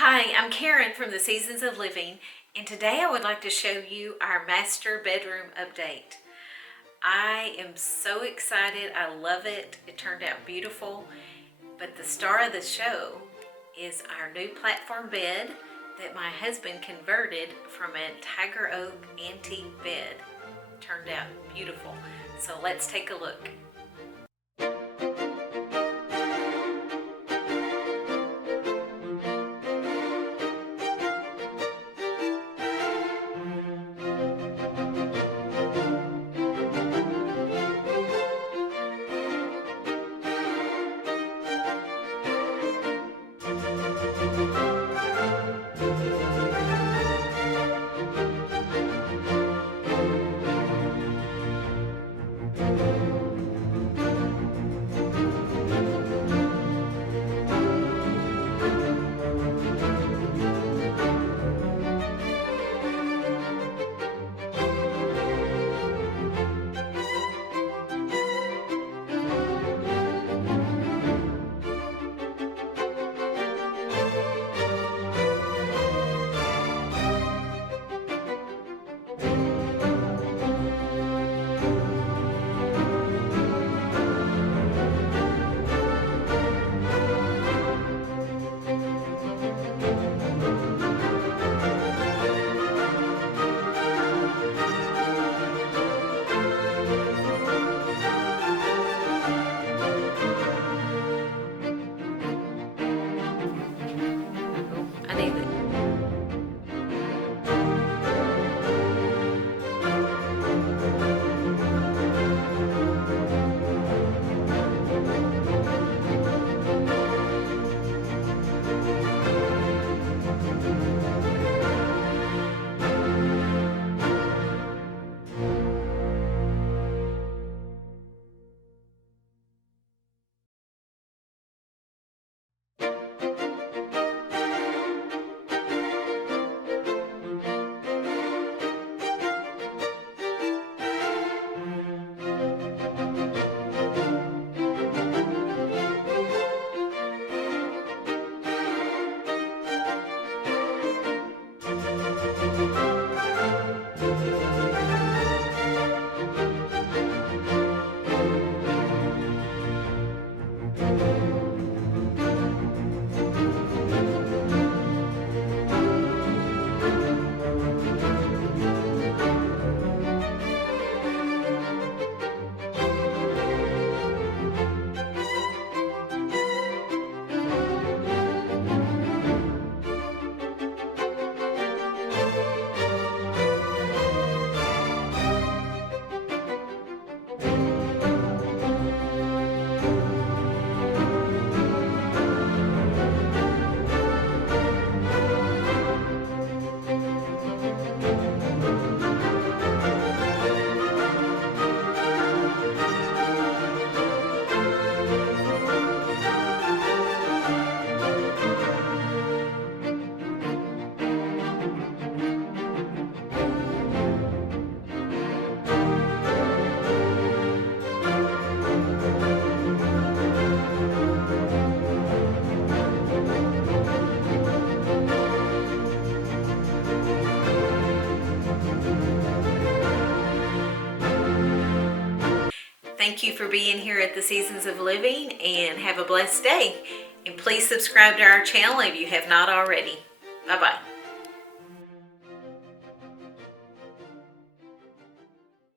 Hi, I'm Karen from the Seasons of Living, and today I would like to show you our master bedroom update. I am so excited. I love it. It turned out beautiful, but the star of the show is our new platform bed that my husband converted from a tiger oak antique bed. Turned out beautiful. So let's take a look. I need it. Thank you for being here at the Seasons of Living, and have a blessed day. And please subscribe to our channel if you have not already. Bye-bye.